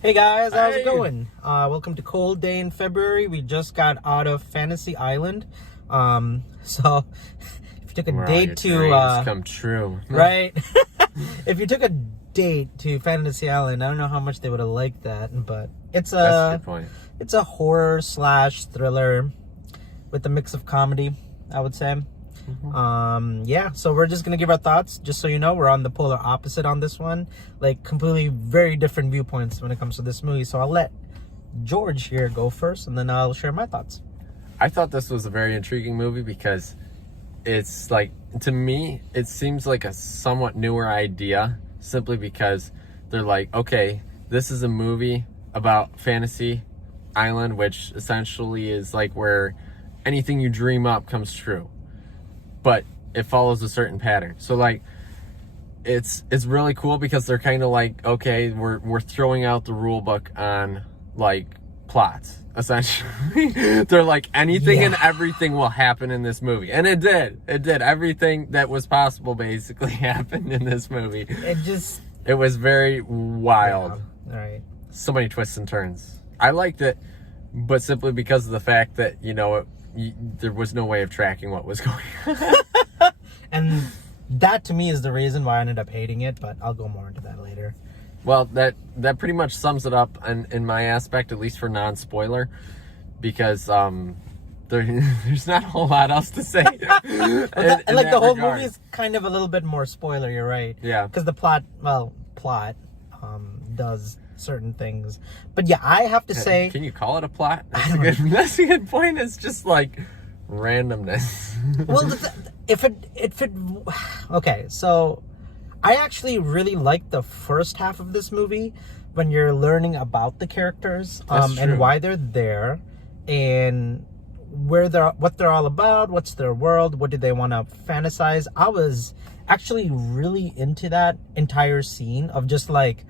Hey guys, how's Hey. it going? Welcome to Cold Day in February. We just got out of Fantasy Island. So if you took a Where all your date to dreams come true. right? If you took a date to Fantasy Island, I don't know how much they would have liked that, but That's a good point. it's a horror slash thriller with a mix of comedy, I would say. Yeah, so we're just gonna give our thoughts. Just so you know, we're on the polar opposite on this one, like completely very different viewpoints when it comes to this movie. So I'll let George here go first, and then I'll share my thoughts. I thought this was a very intriguing movie because it's like, to me, it seems like a somewhat newer idea simply because they're like, okay, this is a movie about Fantasy Island, which essentially is like where anything you dream up comes true. But it follows a certain pattern. So like it's really cool because they're kind of like, okay, we're throwing out the rule book on like plots. Essentially, they're like anything and everything will happen in this movie, and it did. Everything that was possible basically happened in this movie. It was very wild. Yeah. All right. So many twists and turns. I liked it, but simply because of the fact that there was no way of tracking what was going on. And that to me is the reason why I ended up hating it, but I'll go more into that later. Well, that pretty much sums it up in my aspect, at least for non-spoiler, because there's not a whole lot else to say. And like the whole movie is kind of a little bit more spoiler, you're right. Yeah. Because the plot does certain things. But yeah, I have to say... Can you call it a plot? That's a good point. It's just like randomness. Well, okay, so I actually really like the first half of this movie when you're learning about the characters and why they're there and what they're all about, what's their world, what do they want to fantasize. I was actually really into that entire scene of just like,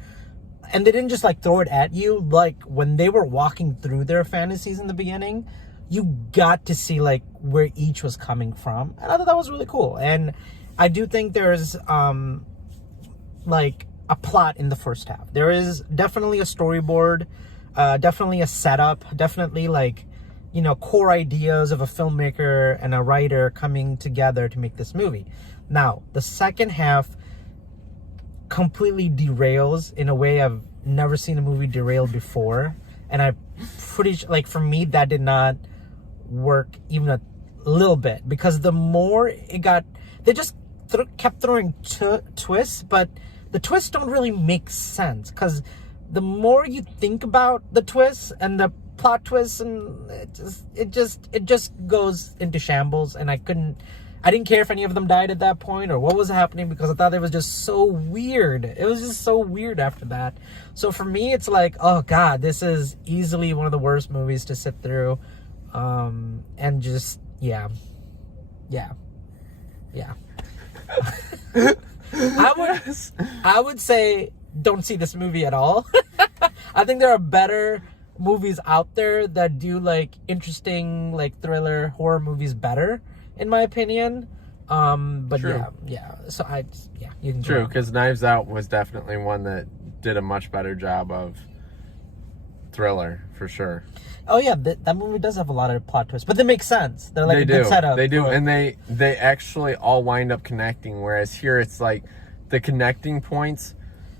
and they didn't just like throw it at you. Like when they were walking through their fantasies in the beginning, you got to see like where each was coming from. And I thought that was really cool. And I do think there's like a plot in the first half. There is definitely a storyboard, definitely a setup, definitely like, core ideas of a filmmaker and a writer coming together to make this movie. Now, the second half completely derails in a way I've never seen a movie derail before. And I pretty like, for me, that did not work even a little bit, because the more it got, they just kept throwing twists, but the twists don't really make sense, because the more you think about the twists and the plot twists, and it just goes into shambles. And I didn't care if any of them died at that point or what was happening, because I thought it was just so weird. It was just so weird after that. So for me, it's like, oh God, this is easily one of the worst movies to sit through. And just, yeah. I would say don't see this movie at all. I think there are better movies out there that do like interesting, like thriller horror movies better, in my opinion. But True. yeah. So you can. True, because Knives Out was definitely one that did a much better job of thriller, for sure. Oh yeah, that movie does have a lot of plot twists, but they make sense. They're like They a good do. setup. They do, and they actually all wind up connecting. Whereas here, it's like the connecting points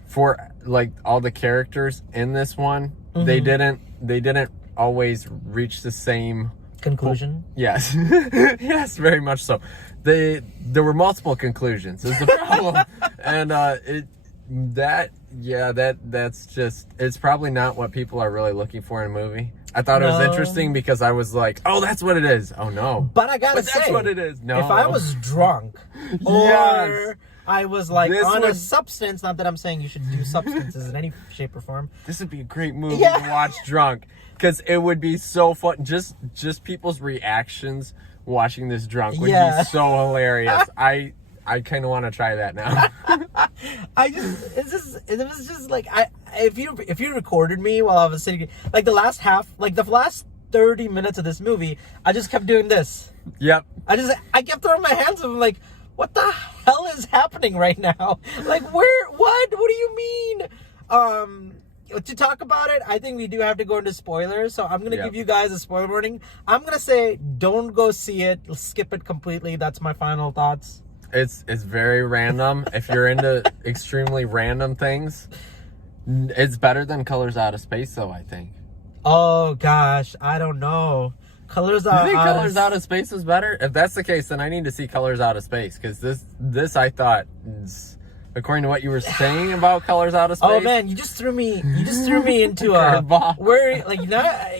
for like all the characters in this one. Mm-hmm. They didn't always reach the same conclusion. Yes, yes, very much so. There were multiple conclusions. Is the problem, and that's just, it's probably not what people are really looking for in a movie. I thought it was interesting because I was like, oh, that's what it is. Oh no. But I gotta say, that's what it is. No. If I was drunk or Yes. I was like a substance, not that I'm saying you should do substances in any shape or form. This would be a great movie to watch drunk, because it would be so fun. Just people's reactions watching this drunk would be so hilarious. I kind of want to try that now. It was just like, if you recorded me while I was sitting, like the last 30 minutes of this movie, I just kept doing this. Yep. I kept throwing my hands up. I'm like, what the hell is happening right now? Like, what do you mean? to talk about it, I think we do have to go into spoilers. So I'm gonna Yep. give you guys a spoiler warning. I'm gonna say don't go see it. Skip it completely. That's my final thoughts. It's very random. If you're into extremely random things, it's better than Colors Out of Space, though, I think. Oh gosh, I don't know. Colors You Out. think Colors Out of Space is better? If that's the case, then I need to see Colors Out of Space, because this I thought, according to what you were saying about Colors Out of Space. Oh man, you just threw me into a Curveball. where like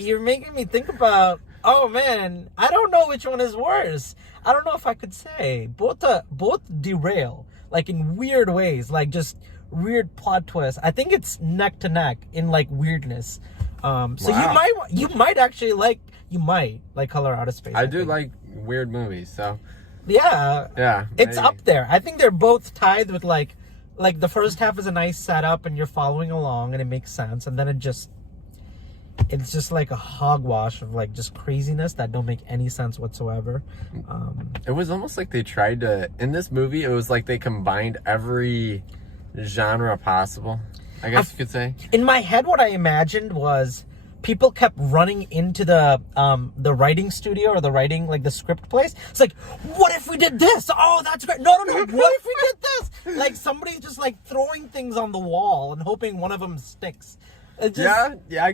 you're making me think about. Oh man, I don't know which one is worse. I don't know if I could say both derail like in weird ways, like just weird plot twists. I think it's neck to neck in like weirdness. So Wow. you might actually like Color Out of Space. I do think. like weird movies, so Yeah, it's maybe. up there. I think they're both tied with like the first half is a nice setup and you're following along and it makes sense, and then it's just like a hogwash of like just craziness that don't make any sense whatsoever. It was almost like they tried to, in this movie, it was like they combined every genre possible, I guess you could say. In my head, what I imagined was people kept running into the writing studio or the writing, like the script place. It's like, what if we did this? Oh, that's great. No. What if we did this? Like somebody's just like throwing things on the wall and hoping one of them sticks. It just, Yeah, I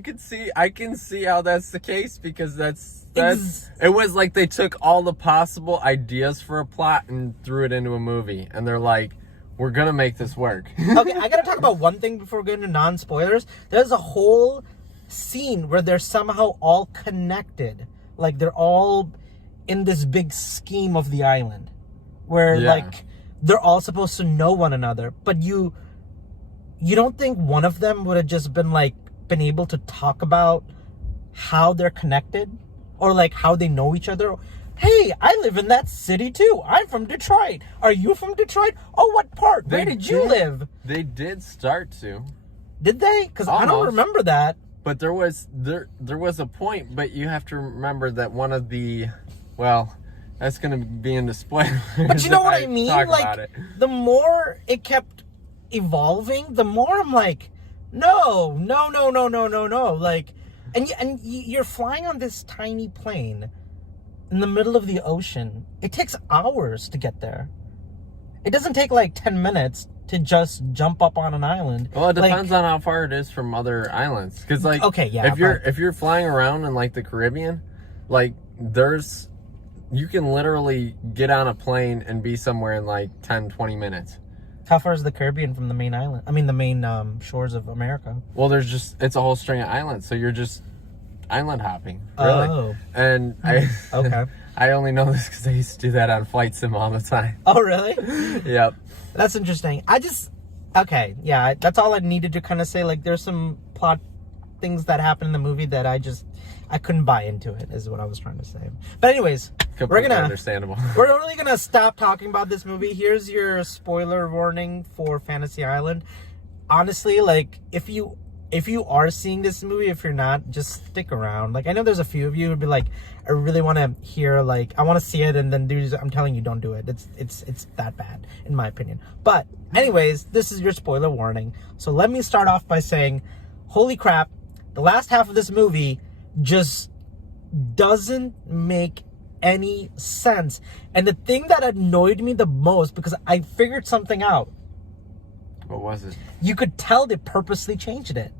can see how that's the case, because it was like they took all the possible ideas for a plot and threw it into a movie, and they're like, we're gonna make this work. Okay, I gotta talk about one thing before we get into non-spoilers. There's a whole scene where they're somehow all connected. Like they're all in this big scheme of the island. Where Yeah. like they're all supposed to know one another. But you don't think one of them would have just been able to talk about how they're connected? Or like how they know each other? Hey, I live in that city too. I'm from Detroit. Are you from Detroit? Oh, what part? Where did you live? They did start to, Did they? Because I don't Almost. remember that. but there was a point. But you have to remember that one of the, well, that's gonna be into spoilers. But you know if what I mean? talk about Like, it. the more it kept evolving, the more I'm like, no. Like, and you're flying on this tiny plane in the middle of the ocean. It takes hours to get there. It doesn't take like 10 minutes to just jump up on an island. Well, it depends on how far it is from other islands. Because like, Okay, yeah, if you're flying around in like the Caribbean, like you can literally get on a plane and be somewhere in like 10, 20 minutes. How far is the Caribbean from the main island? I mean, the main shores of America. Well, it's a whole string of islands, so you're just island hopping, really. Oh. And Okay. I only know this because I used to do that on Flight Sim all the time. Oh, really? Yep. That's interesting. Okay, yeah, that's all I needed to kind of say. Like, there's some plot things that happen in the movie that I couldn't buy into it, is what I was trying to say. But anyways, Completely understandable. we're really gonna stop talking about this movie. Here's your spoiler warning for Fantasy Island. Honestly, like, if you are seeing this movie, if you're not, just stick around. Like, I know there's a few of you who'd be like, I really want to hear, like, I want to see it, and then I'm telling you, don't do it. It's that bad, in my opinion. But anyways, this is your spoiler warning. So let me start off by saying, holy crap, the last half of this movie just doesn't make any sense. And the thing that annoyed me the most, because I figured something out, What was it? you could tell they purposely changed it.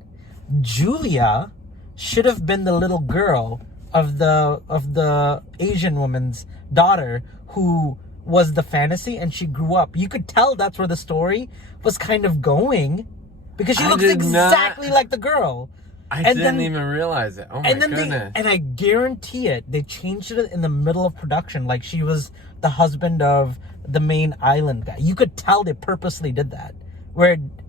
Julia should have been the little girl of the Asian woman's daughter who was the fantasy, and she grew up. You could tell that's where the story was kind of going, because she looks exactly like the girl. I didn't even realize it. Oh my goodness. And I guarantee it, they changed it in the middle of production, like she was the husband of the main island guy. You could tell they purposely did that.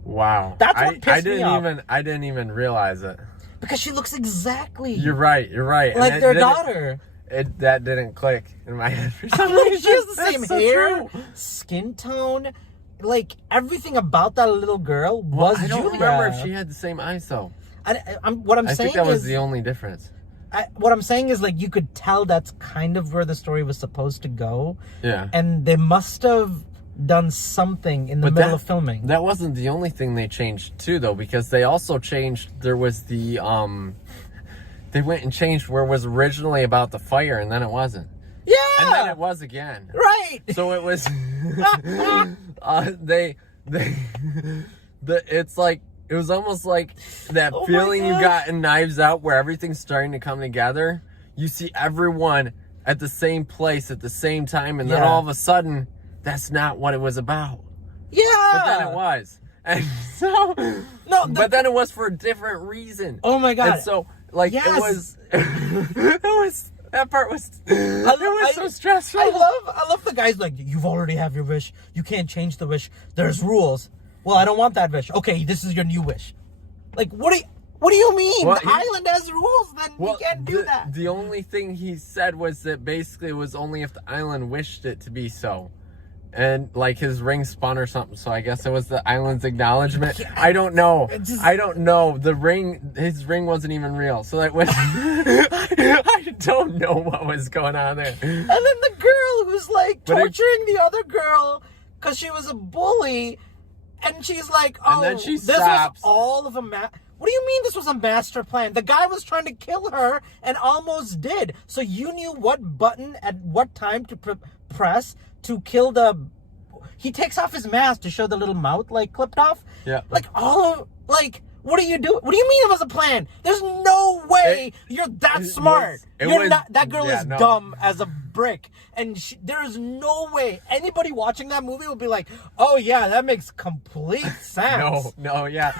Wow. That's what pissed me off. I didn't even realize it. Because she looks exactly You're right. like And their daughter. That didn't click in my head for some Like, reason. she has the same That's so hair, true. skin tone, like everything about that little girl was I don't Julia. remember if she had the same eyes though. What I'm I saying think that was is, the only difference. what I'm saying is, like, you could tell that's kind of where the story was supposed to go. Yeah. And they must have done something in the middle of filming. That wasn't the only thing they changed too, though, because they also changed. There was the they went and changed where it was originally about the fire, and then it wasn't. Yeah, and then it was again. Right. So it was. It's like it was almost like that feeling you got in Knives Out, where everything's starting to come together. You see everyone at the same place at the same time, and then all of a sudden, that's not what it was about. Yeah. But then it was. And so, but then it was for a different reason. Oh my God. And so, like, it was, that part was, it was so stressful. I love the guys like, you've already have your wish. You can't change the wish. There's rules. Well, I don't want that wish. Okay, this is your new wish. Like, what do you mean? Well, the island has rules, then you can't do that. The only thing he said was that basically it was only if the island wished it to be so. And like his ring spun or something, so I guess it was the island's acknowledgement. I don't know. I don't know. His ring wasn't even real, so that was. I don't know what was going on there. And then the girl who's like torturing the other girl because she was a bully, and she's like, "Oh, and then she this stops. was all of a What do you mean this was a master plan? The guy was trying to kill her and almost did. So you knew what button at what time to press to kill the... He takes off his mask to show the little mouth, like, clipped off. Yeah. Like, what do you do? What do you mean it was a plan? There's no way you're that smart. That girl is dumb as a brick. And there is no way anybody watching that movie will be like, oh, yeah, that makes complete sense. Yeah.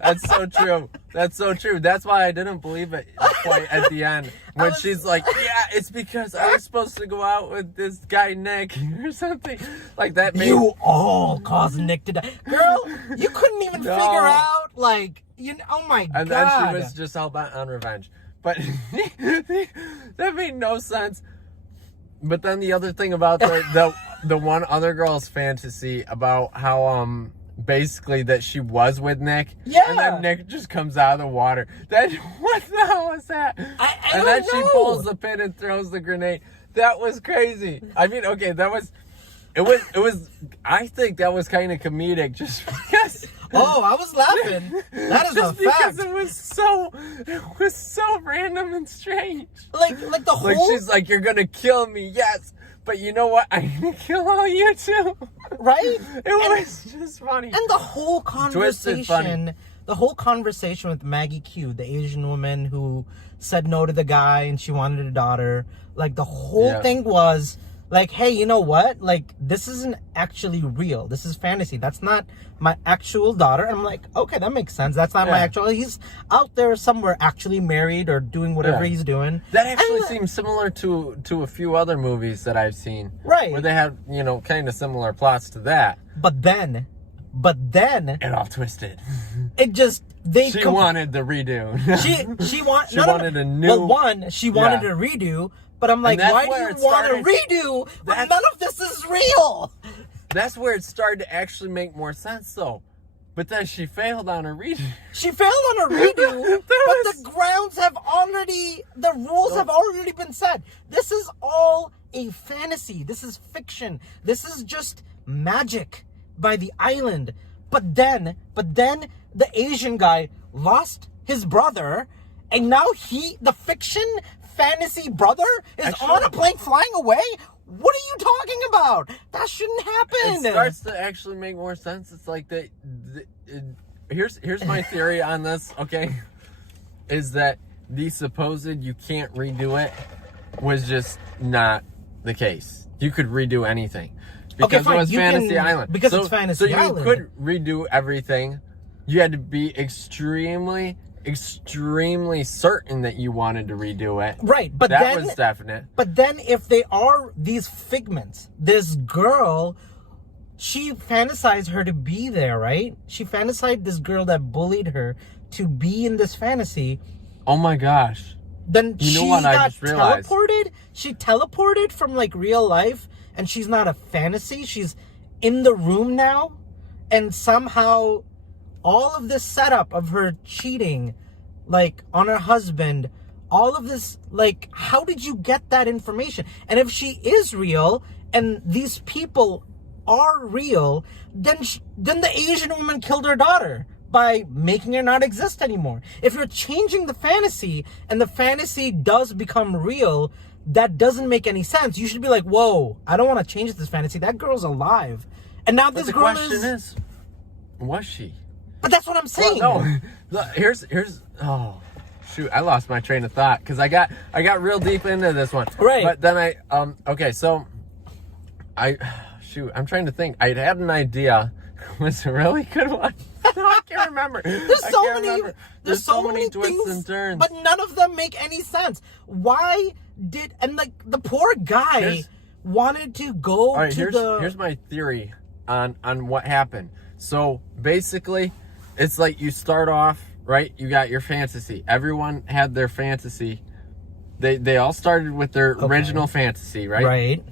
That's so true. That's so true. That's why I didn't believe it quite at the end. When she's like, yeah, it's because I was supposed to go out with this guy, Nick, or something. Like that. You all caused Nick to die. Girl, you couldn't even figure out, like, oh my God. And then she was just all bent on revenge. But that made no sense. But then the other thing about the one other girl's fantasy about how basically that she was with Nick, and then Nick just comes out of the water. What the hell was that? And then she pulls the pin and throws the grenade. That was crazy. I mean, okay, it was. I think that was kind of comedic, just because. Oh, I was laughing. That is just a fact. Because it was so random and strange. Like the whole. Like she's like, you're gonna kill me, yes, but you know what? I'm gonna kill all you too. Right? It was just funny. And the whole conversation. The whole conversation with Maggie Q, the Asian woman who said no to the guy and she wanted a daughter. Like the whole thing was. Like, hey, you know what? Like, this isn't actually real. This is fantasy. That's not my actual daughter. And I'm like, okay, that makes sense. That's not my actual... He's out there somewhere actually married or doing whatever he's doing. That actually seems similar to a few other movies that I've seen. Right. Where they have, kind of similar plots to that. But then... It all twisted. It just... She wanted the redo. She wanted a new... Well, one, she wanted a redo... But I'm like, why do you want to redo? But none of this is real. That's where it started to actually make more sense, though. But then she failed on her redo. She failed on her redo, but the rules have already been set. This is all a fantasy. This is fiction. This is just magic by the island. But then the Asian guy lost his brother, and now the fantasy brother is on a plane flying away? What are you talking about? That shouldn't happen. It starts to actually make more sense. It's like here's my theory on this, okay? Is that the supposed you can't redo it was just not the case. You could redo anything. Because it was Fantasy Island. Because it's Fantasy Island. So you could redo everything. You had to be extremely certain that you wanted to redo it. Right, but that was definite. But then if they are these figments, this girl, she fantasized her to be there, right? She fantasized this girl that bullied her to be in this fantasy. Oh my gosh. Then she got teleported? She teleported from like real life, and she's not a fantasy. She's in the room now, and somehow all of this setup of her cheating, like, on her husband, all of this, like, how did you get that information? And if she is real, and these people are real, then the Asian woman killed her daughter by making her not exist anymore. If you're changing the fantasy and the fantasy does become real, that doesn't make any sense. You should be like, whoa, I don't want to change this fantasy. That girl's alive. And now this girl is... The question is, was she? But that's what I'm saying. Well, no. Look, here's oh shoot, I lost my train of thought because I got real deep into this one. Right. But then okay, so I'm trying to think. I had an idea. Was a really good one. No, I can't remember. There's so many twists things, and turns. but none of them make any sense. Why did, and like the poor guy wanted to go here's my theory on what happened. So basically, it's like you start off, right? You got your fantasy. Everyone had their fantasy. They all started with their original fantasy, right? Right.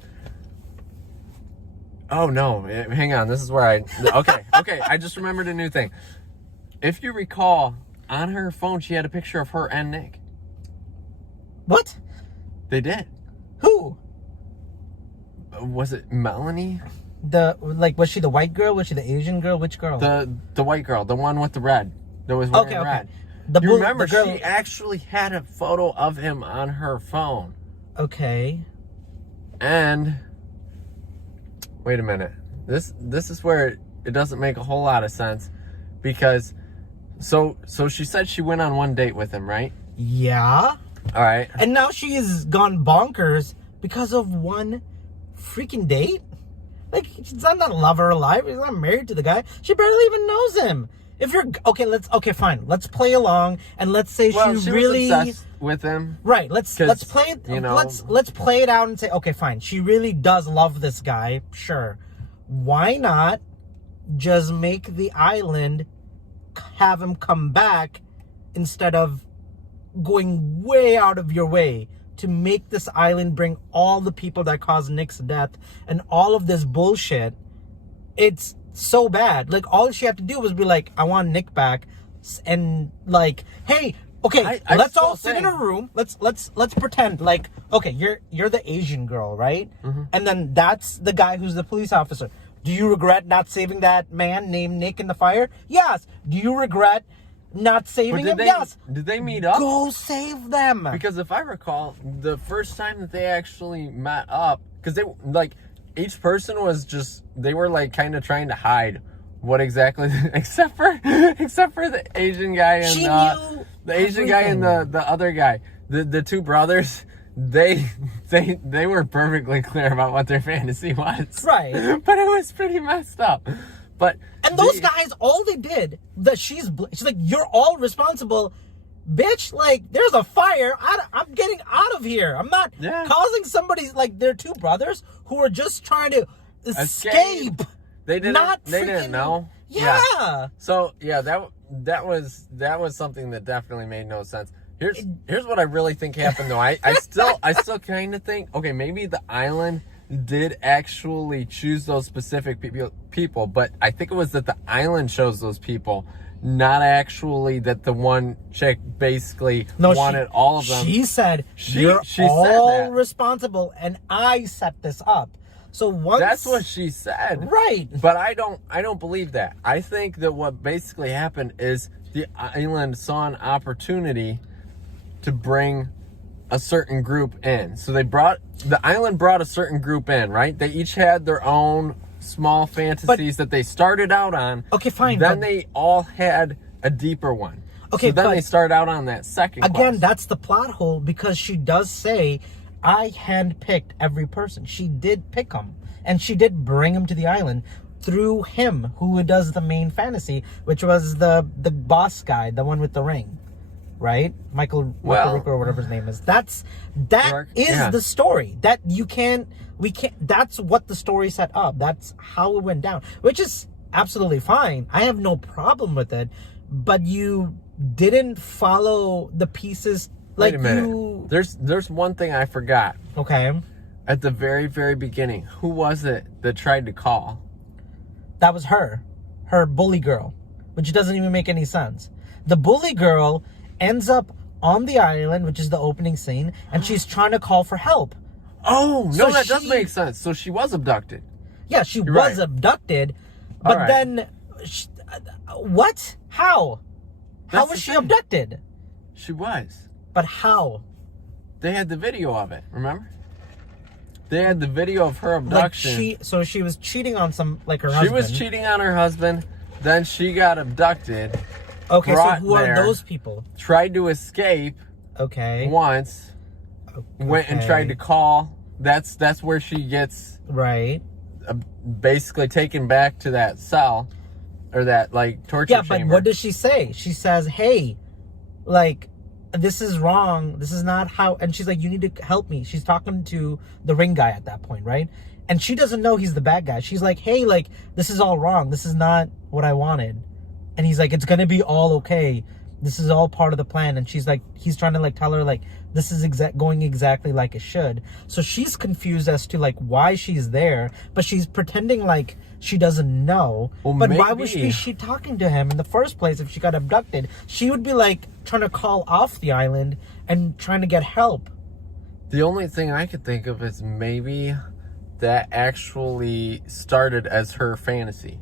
Oh no, hang on. This is where okay. I just remembered a new thing. If you recall, on her phone, she had a picture of her and Nick. What? They did. Who? Was it Melanie? Was she the white girl? Was she the Asian girl? Which girl? The white girl, the one with the red. That was wearing red. You remember she actually had a photo of him on her phone. Okay. And wait a minute. This is where it doesn't make a whole lot of sense because so she said she went on one date with him, right? Yeah. All right. And now she's gone bonkers because of one freaking date? Like, she's not a lover alive. She's not married to the guy. She barely even knows him. If you're fine. Let's play along and let's say she really was obsessed with him. Right. Let's play it. Let's play it out and say, okay, fine. She really does love this guy. Sure. Why not just make the island have him come back instead of going way out of your way to make this island bring all the people that caused Nick's death and all of this bullshit? It's so bad. Like, all she had to do was be like, I want Nick back, and like, hey, okay, let's all sit in a room. Let's pretend like, okay, you're the Asian girl, right? Mm-hmm. And then that's the guy who's the police officer. Do you regret not saving that man named Nick in the fire? Yes. Do you regret not saving him? Yes. Did they meet up? Go save them. Because if I recall, the first time that they actually met up, because they like each person was just, they were like kind of trying to hide what exactly, except for the Asian guy and the Asian guy and the other guy, the two brothers. They were perfectly clear about what their fantasy was. Right. But it was pretty messed up. And those guys, all they did, she's like, you're all responsible, bitch. Like, there's a fire. I'm getting out of here. I'm not causing somebody's, like, they're two brothers who are just trying to escape. They didn't know. Yeah. So yeah, that was something that definitely made no sense. Here's what I really think happened though. I still kind of think, okay, maybe the island did actually choose those specific people, but I think it was that the island chose those people, not actually that the one chick basically wanted all of them. She said, you're all responsible and I set this up. So that's what she said. Right. But I don't believe that. I think that what basically happened is the island saw an opportunity to bring a certain group in. So the island brought a certain group in, right? They each had their own small fantasies that they started out on. Okay, fine. Then they all had a deeper one. Okay, so then they start out on that second quest. That's the plot hole, because she does say, I handpicked every person. She did pick them, and she did bring them to the island through him, who does the main fantasy, which was the boss guy, the one with the ring. Right? Michael Rico or whatever his name is. That is the story. That's what the story set up. That's how it went down, which is absolutely fine. I have no problem with it, but you didn't follow the pieces. Wait a minute. There's one thing I forgot. Okay. At the very, very beginning, who was it that tried to call? That was her bully girl, which doesn't even make any sense. The bully girl ends up on the island, which is the opening scene, and she's trying to call for help. Oh, no, that does make sense. So she was abducted. Yeah, she You're was right. abducted, but Alright. then, what? How? How That's was the she thing. abducted? She was. But how? They had the video of it, remember? They had the video of her abduction. So she was cheating on her She husband. was cheating on her husband, then she got abducted, Okay, so brought who are there. those people? Tried to escape Okay. once, went and Okay. tried to call. That's where she gets Right. basically taken back to that cell, or that, like, torture Yeah, chamber. but what does she say? She says, hey, like, this is wrong. This is not how... And she's like, you need to help me. She's talking to the ring guy at that point, right? And she doesn't know he's the bad guy. She's like, hey, like, this is all wrong. This is not what I wanted. And he's like, it's going to be all okay. This is all part of the plan. And she's like, he's trying to, like, tell her, like, this is going exactly like it should. So she's confused as to, like, why she's there. But she's pretending like she doesn't know. Well, but why maybe. was she talking to him in the first place if she got abducted? She would be, like, trying to call off the island and trying to get help. The only thing I could think of is maybe that actually started as her fantasy.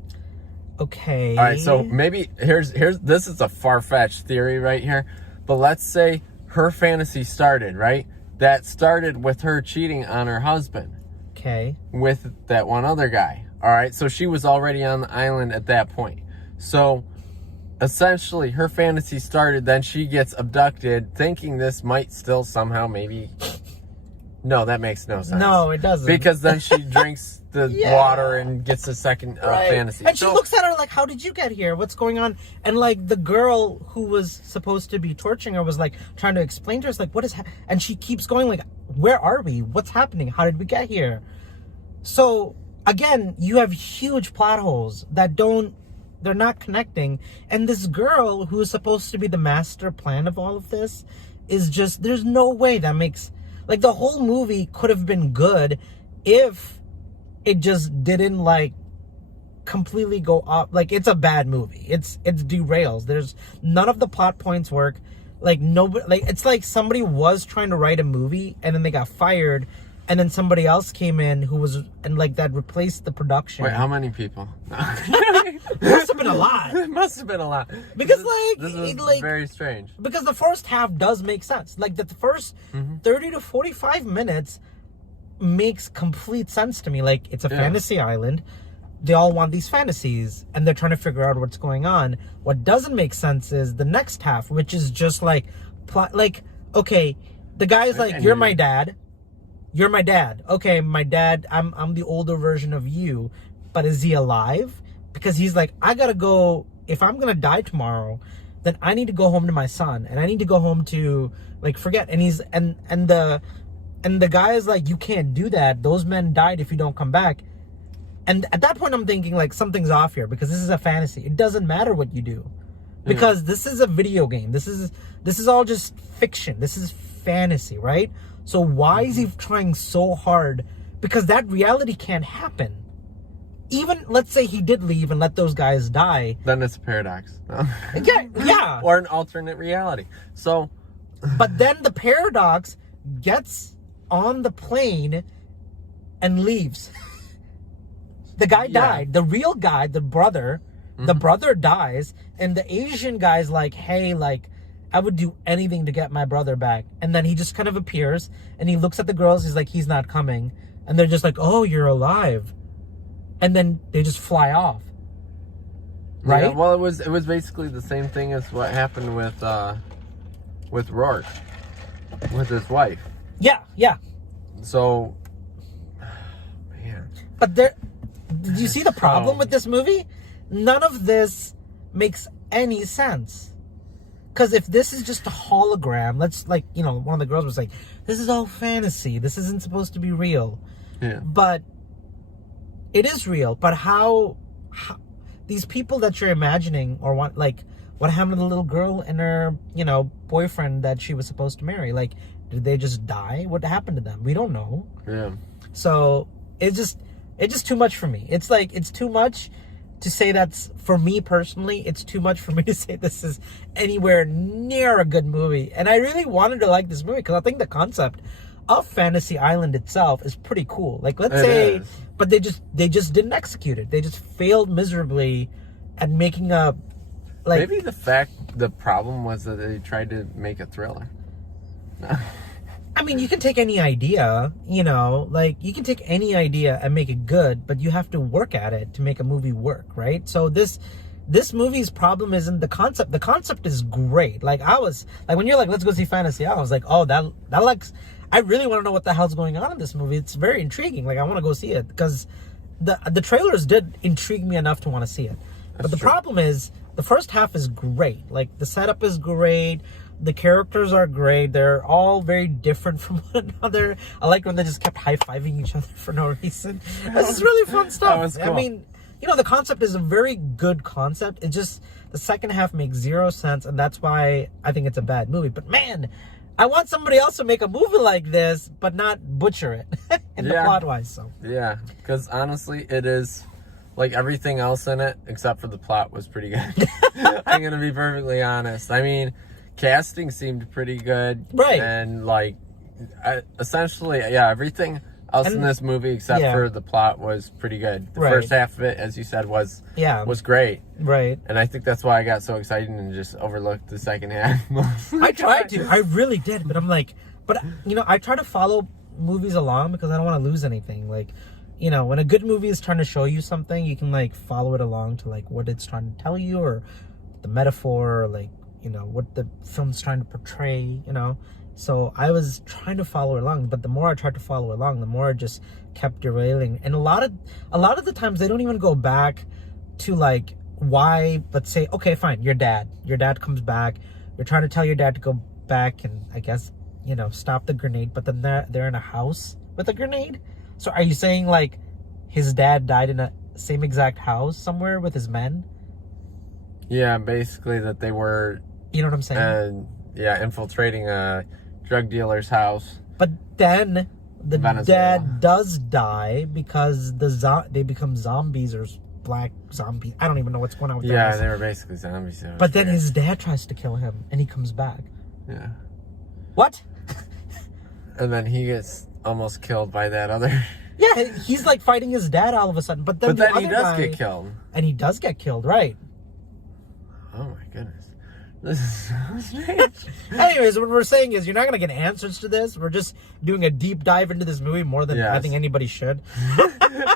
Okay. All right, so maybe here's this is a far-fetched theory right here, but let's say her fantasy started, right? That started with her cheating on her husband Okay. with that one other guy. All right, so she was already on the island at that point. So essentially her fantasy started, then she gets abducted, thinking this might still somehow maybe... No, that makes no sense. No, it doesn't. Because then she drinks the Yeah. water and gets a second Right. fantasy. And she looks at her like, how did you get here? What's going on? And, like, the girl who was supposed to be torturing her was, like, trying to explain to her, like, what is and she keeps going, like, where are we? What's happening? How did we get here? So, again, you have huge plot holes that they're not connecting. And this girl who is supposed to be the master plan of all of this is just, there's no way that makes... Like, the whole movie could have been good if it just didn't, like, completely go up. Like, it's a bad movie. It's derails. There's none of the plot points work. Like, nobody, like, it's like somebody was trying to write a movie and then they got fired, and then somebody else came in who was, and, like, that replaced the production. Wait, how many people? Must have been a lot. It must have been a lot. Because, this like, was very strange. Because the first half does make sense. Like, the first 30 to 45 minutes makes complete sense to me. Like, it's a fantasy island. They all want these fantasies, and they're trying to figure out what's going on. What doesn't make sense is the next half, which is just, like, like, okay, the guy's like, you're my dad. You're my dad. Okay, my dad, I'm the older version of you. But is he alive? Because he's like, I gotta go, if I'm gonna die tomorrow, then I need to go home to my son. And I need to go home to, like, forget. And he's, and the guy is like, you can't do that. Those men died if you don't come back. And at that point, I'm thinking, like, something's off here, because this is a fantasy. It doesn't matter what you do, because this is a video game. This is all just fiction. This is fantasy, right? So why is he trying so hard? Because that reality can't happen. Even, let's say he did leave and let those guys die. Then it's a paradox. Yeah. Or an alternate reality. So, But then the paradox gets on the plane and leaves. The guy died. The real guy, the brother dies, and the Asian guy's like, hey, like, I would do anything to get my brother back. And then he just kind of appears, and he looks at the girls, he's like, he's not coming. And they're just like, oh, you're alive. And then they just fly off. Right? yeah, well, it was basically the same thing as what happened with Rourke, with his wife. Yeah. So, man. But did you see the problem with this movie? None of this makes any sense. Because if this is just a hologram, let's, like, you know, one of the girls was like, this is all fantasy. This isn't supposed to be real. Yeah. But it is real. But how these people that you're imagining, or what happened to the little girl and her, you know, boyfriend that she was supposed to marry? Like, did they just die? What happened to them? We don't know. Yeah. So it's just too much for me. It's like, it's too much to say that's, for me personally, it's too much for me to say this is anywhere near a good movie. And I really wanted to like this movie because I think the concept of Fantasy Island itself is pretty cool. Like, let's It say, is. but they just didn't execute it. They just failed miserably at making a, like, Maybe the problem was that they tried to make a thriller. I mean, you can take any idea, you know, like, you can take any idea and make it good, but you have to work at it to make a movie work, right? So this movie's problem isn't the concept. The concept is great. Like, I was, like, when you're like, let's go see Fantasy, I was like, oh, that like, I really want to know what the hell's going on in this movie. It's very intriguing. Like, I want to go see it, because the trailers did intrigue me enough to want to see it. But the problem is, the first half is great. Like, the setup is great. The characters are great. They're all very different from one another. I like when they just kept high-fiving each other for no reason. This is really fun stuff. That was cool. I mean, you know, the concept is a very good concept. It just, the second half makes zero sense, and that's why I think it's a bad movie. But man, I want somebody else to make a movie like this, but not butcher it in the plot-wise. So yeah, because honestly, it is, like, everything else in it except for the plot was pretty good. I'm gonna be perfectly honest. I mean, casting seemed pretty good, right? And like, essentially, yeah, everything else in this movie except for the plot was pretty good. The first half of it, as you said, was great, right? And I think that's why I got so excited and just overlooked the second half. I tried to, I really did, but I'm like, but you know, I try to follow movies along because I don't want to lose anything. Like, you know, when a good movie is trying to show you something, you can like follow it along to like what it's trying to tell you, or the metaphor, or like, you know, what the film's trying to portray, you know. So I was trying to follow along, but the more I tried to follow along, the more it just kept derailing. And a lot of the times they don't even go back to like why. Let's say, okay, fine, your dad comes back. You're trying to tell your dad to go back and, I guess, you know, stop the grenade, but then they're in a house with a grenade. So are you saying like his dad died in a same exact house somewhere with his men? Yeah, basically that they were, you know what I'm saying? Infiltrating a drug dealer's house. But then the dad does die because they become zombies, or black zombies. I don't even know what's going on with that. Yeah, they were basically zombies. But then his dad tries to kill him and he comes back. Yeah. What? And then he gets almost killed by that other. Yeah, he's like fighting his dad all of a sudden. But then he does get killed. And he does get killed, right? Oh my goodness. This is so strange. Anyways, what we're saying is you're not going to get answers to this. We're just doing a deep dive into this movie more than I think anybody should.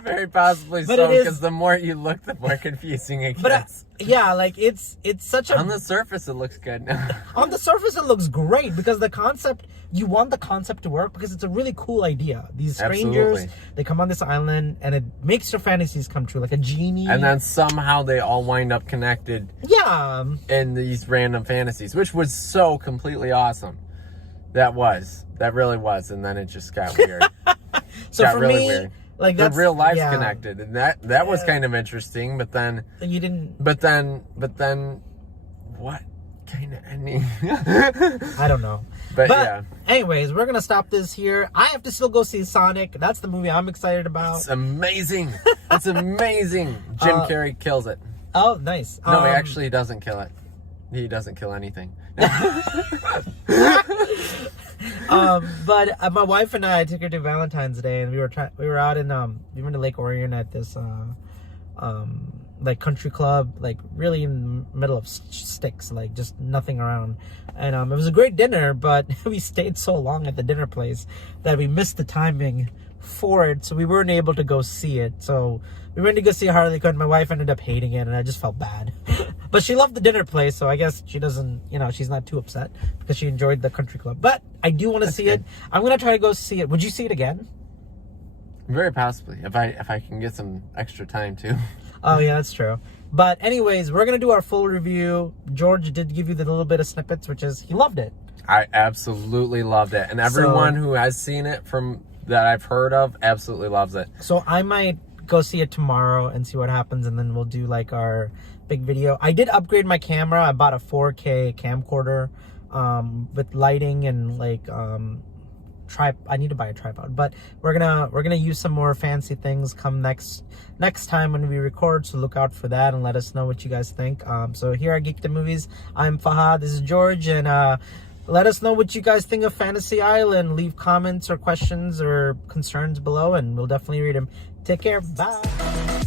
Very possibly so, because the more you look, the more confusing it gets. Yeah, like it's such a... On the surface, it looks good. On the surface, it looks great because the concept, you want the concept to work because it's a really cool idea. These strangers, they come on this island and it makes your fantasies come true, like a genie. And then somehow they all wind up connected. Yeah. In these random fantasies, which was so completely awesome. That really was. And then it just got weird. So got for really me, weird. Like the real life connected, and that was kind of interesting. But then you didn't. But then, what kind of ending? I don't know. But yeah. Anyways, we're gonna stop this here. I have to still go see Sonic. That's the movie I'm excited about. It's amazing. It's amazing. Jim Carrey kills it. Oh, nice. No, he actually doesn't kill it. He doesn't kill anything. But my wife and I took her to Valentine's Day, and we were out in we went to Lake Orion at this like country club, like really in the middle of sticks, like just nothing around. And it was a great dinner, but we stayed so long at the dinner place that we missed the timing for it, so we weren't able to go see it. So we went to go see Harley Quinn. My wife ended up hating it, and I just felt bad. But she loved the dinner place, so I guess she doesn't, you know, she's not too upset because she enjoyed the country club. But I do want to see it. I'm gonna try to go see it. Would you see it again? Very possibly, if I can get some extra time too. Oh yeah, that's true. But anyways, we're gonna do our full review. George did give you the little bit of snippets, which is he loved it. I absolutely loved it, and everyone who has seen it from that I've heard of absolutely loves it. So I might go see it tomorrow and see what happens, and then we'll do like our big video. I did upgrade my camera. I bought a 4K camcorder with lighting and like I need to buy a tripod, but we're gonna use some more fancy things come next time when we record, so look out for that and let us know what you guys think. So here are Geek the Movies. I'm Fahad, this is George, and Let us know what you guys think of Fantasy Island. Leave comments or questions or concerns below, and we'll definitely read them. Take care. Bye.